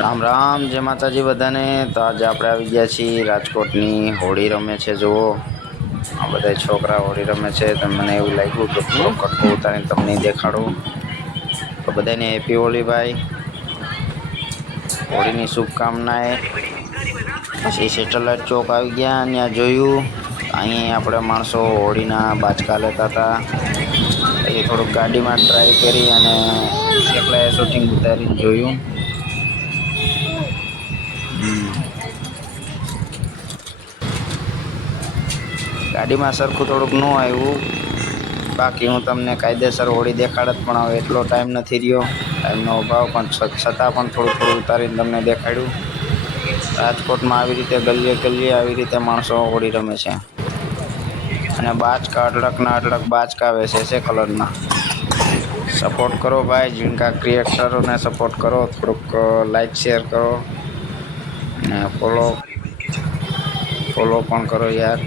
રામ રામ, જય માતાજી બધાને। તો આજે આપણે આવી ગયા છીએ રાજકોટની હોળી રમે છે। જુઓ આ બધા છોકરા હોળી રમે છે। તો મને એવું લાગ્યું કે થોડો કટકો ઉતારીને તમને દેખાડું। તો બધાને હેપી હોળી ભાઈ, હોળીની શુભકામનાએ। પછી સેટેલાઇટ ચોક આવી ગયા, ત્યાં જોયું અહીં આપણે માણસો હોળીના બાચકા લેતા હતા। પછી થોડુંક ગાડીમાં ટ્રાય કરી અને એકલાએ શૂટિંગ ઉતારીને જોયું। ગાડીમાં સરખું થોડુંક ન આવ્યું, બાકી હું તમને કાયદેસર હોળી દેખાડત, પણ હવે એટલો ટાઈમ નથી રહ્યો, ટાઈમનો અભાવ। પણ છતાં પણ થોડું થોડું ઉતારીને તમને દેખાડ્યું। રાજકોટમાં આવી રીતે ગલીએ ગલીએ આવી રીતે માણસો હોળી રમે છે અને બાચકા અઢળકના અઢળક બાચકા વેચે છે કલરના। સપોર્ટ કરો ભાઈ, ઝીણકા ક્રિએટરોને સપોર્ટ કરો, થોડુંક લાઈક શેર કરો અને ફોલો પણ કરો યાર।